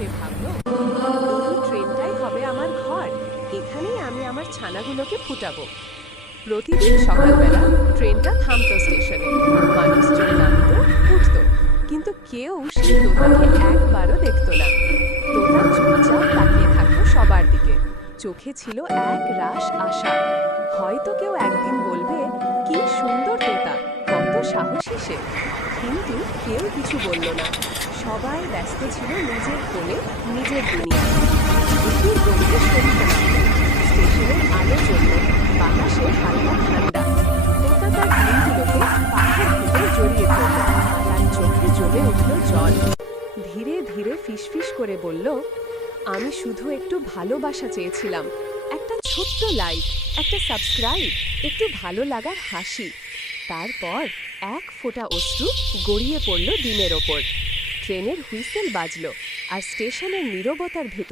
সে ভাবল, এই ট্রেনটাই হবে আমার ঘর, এখানেই আমি আমার ছানাগুলোকে ফুটাবো। প্রতিদিন সকালবেলা ট্রেনটা থামতো স্টেশনে, মানুষজন নামতো, উঠতো, কিন্তু কেউ সেই তোতাকে একবারও দেখতো না। তোতা চুপচাপ তাকিয়ে থাকতো সবার দিকে, চোখে ছিল এক রাশ আশা। হয়তো কেউ একদিন বলবে, কি সুন্দর তোতা, কত সাহসী সে। কিন্তু কেউ কিছু বলল না। সবাই ব্যস্ত ছিল নিজের কোণে, নিজের দুনিয়ায়। দুপুর গড়িয়ে সন্ধ্যে নামল, স্টেশনের আলো জ্বলল, বাতাসে হালকা ঠান্ডা। তোতা তার ডিমগুলোকে পাখার ভিতর জড়িয়ে ধরল, তার চোখে জমে উঠল জল। ধীরে ধীরে ফিসফিস করে বলল, আমি শুধু একটু ভালোবাসা চেয়েছিলাম, একটা ছোট্ট লাইক, একটা সাবস্ক্রাইব, একটু ভালো লাগার হাসি। তারপর এক ফোঁটা অশ্রু গড়িয়ে পড়ল ডিমের ওপর। ট্রেনের হুইসেল বাজল, আর স্টেশনের নীরবতার ভেতর